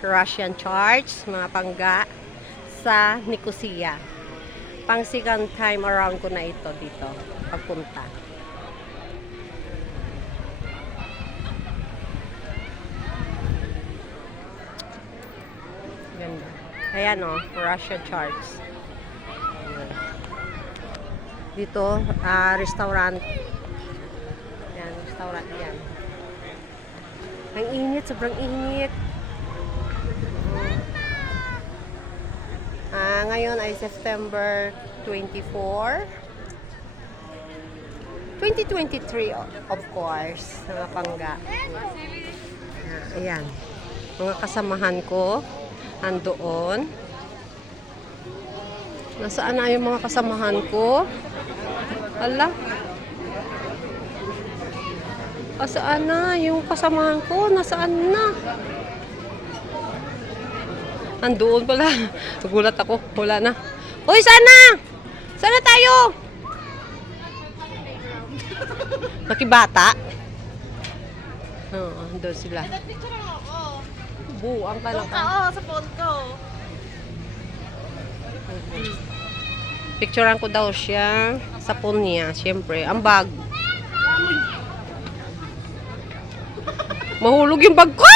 Russian Church, mga pangga, sa Nicosia. Pang second time around ko na ito dito, pagpunta. Ganda. Ayan o, Russian Church. Ayan. Dito, restaurant. Ayan, restaurant yan. Ang init, sobrang init. Ngayon ay September 24. 2023, of course, mga pangga. Ayan. Mga kasamahan ko, andoon. Nasaan na yung mga kasamahan ko? Ala? Saan na yung kasamahan ko? Nasaan na? Andoon pala. Nagulat ako. Wala na. Uy, sana! Sana tayo! Nakibata? Oo, doon sila. Buang ka lang. Oo, sa phone ko. Picturean ko daw siya sa phone niya. Siyempre, ang bag. Mahulog yung bag ko!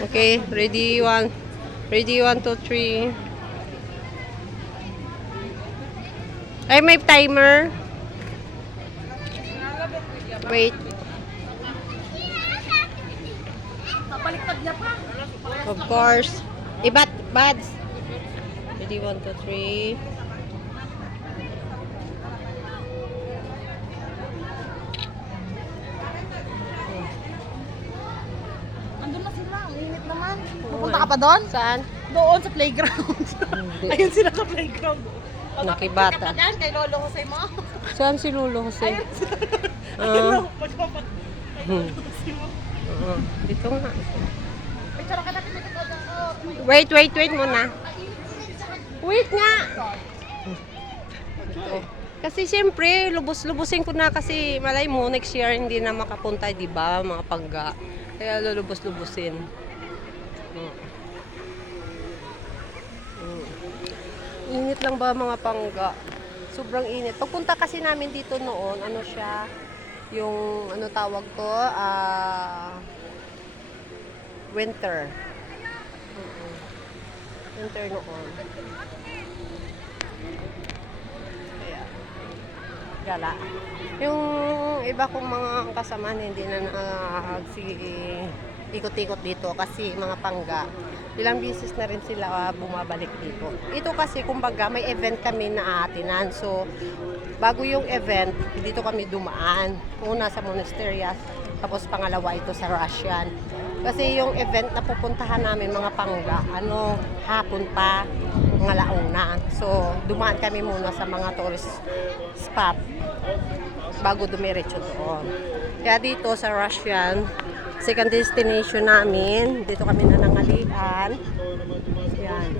Okay, ready, one, 2, 3. Ay, may timer. Wait. Napaliktad niya pa. Of course. Ibat, buds. Ready, 1, 2, 3. Andun na sila, ang init naman. Pupunta ka pa doon? Saan? Doon sa playground. Hindi. Ayun sila sa playground. Nakibata. Ka pa dyan, kay Lolo Jose mo. Saan si Lolo Jose? Ayun sila. Ah. Ayun, magpapat. Kay Lolo Jose mo. Dito nga. Picture ka natin dito doon. Wait muna. Wait nga. Ito. Kasi siyempre, lubos-lubusin ko na kasi malay mo, next year hindi na makapunta, di ba, mga pangga. Kaya lulubos-lubusin. Init lang ba mga pangga? Sobrang init. Pagpunta kasi namin dito noon, ano siya, yung ano tawag to, winter. Winter noon. Kaya, gala. Yung iba kong mga kasama hindi na ikot-ikot dito kasi mga pangga. Ilang beses na rin sila bumabalik dito. Ito kasi kumbaga may event kami na aatinan. So, bago yung event, dito kami dumaan. Una sa Monasterias, tapos pangalawa ito sa Russian. Kasi yung event na pupuntahan namin mga pangga, hapon pa, mga launa. So, dumaan kami muna sa mga tourist spot bago dumiretso doon. Kaya dito sa Russian, second destination namin, dito kami nanangalian. Yan.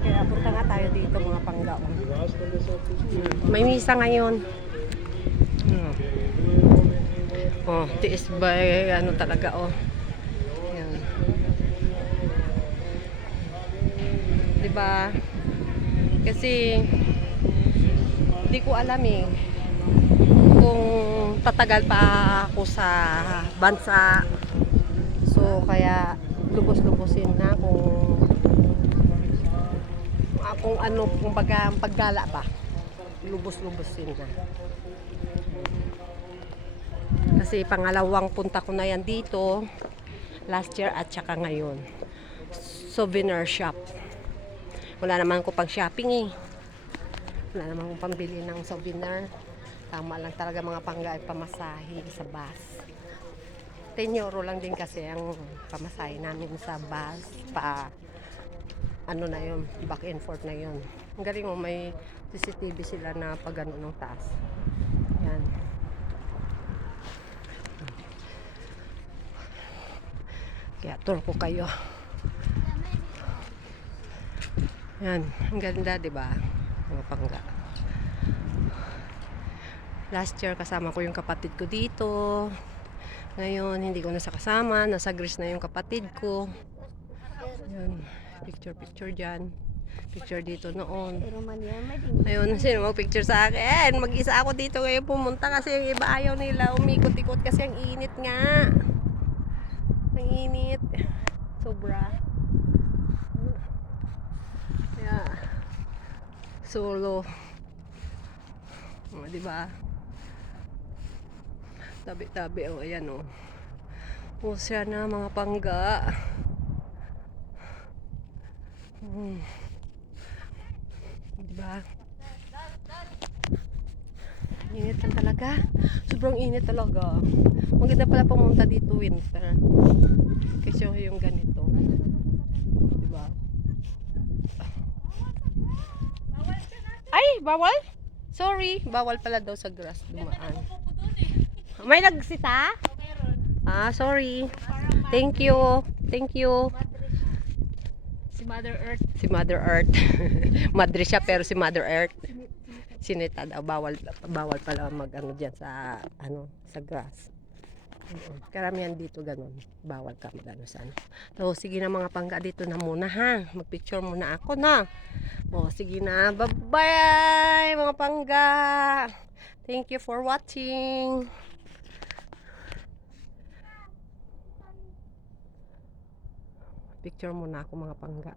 Kaya punta nga tayo dito mga pangga. May misa ngayon. Oh, tiis ba ano talaga oh. Yan. Diba? Kasi hindi ko alam kung tatagal pa ako sa bansa. So kaya lubos-lubosin na kung ano, kung baga ang paggala ba. Lubos-lubosin na. Kasi pangalawang punta ko na yan dito last year at saka ngayon. Souvenir shop. Wala naman ko pang shopping wala naman kong pambili ng souvenir. Tama lang talaga mga pangga pamasahe sa bus. 10 euro lang din kasi ang pamasahe namin sa bus ano na yun, back and forth na yun. Ang galing mo, may CCTV sila na pag ano ng taas. Yan. Kaya tour ko kayo. Yan, ang ganda, 'di ba? Mga pangga. Last year kasama ko yung kapatid ko dito. Ngayon, hindi ko na sa kasama. Nasa Greece na yung kapatid ko. Yun. Picture dyan. Picture dito noon. Pero mali may din. Ayun, sino mag-picture sa akin? Mag-isa ako dito ngayon pumunta kasi yung iba ayaw nila umikot-ikot kasi ang init nga. Ang init. Sobra. Kaya, solo. O, diba? Tabi-tabi, o, ayan, o. O, siya na, mga pangga. Diba? Init lang talaga. Sobrang init talaga. Maganda pala pumunta dito winter. Kasi yung ganito. Diba? Ay, bawal? Sorry, bawal pala daw sa grass dumaan. May nagsita? Ah, sorry. Thank you. Thank you. Si Mother Earth. Si Mother Earth. Madre siya pero si Mother Earth. Sinita daw, bawal pala mag ano dyan sa ano sa grass. Karamihan dito ganun, bawal ka mag ano sa ano. So sige na mga pangga, dito na muna ha, magpicture muna ako na. O sige na, bye bye mga pangga, thank you for watching. Picture muna ako mga pangga.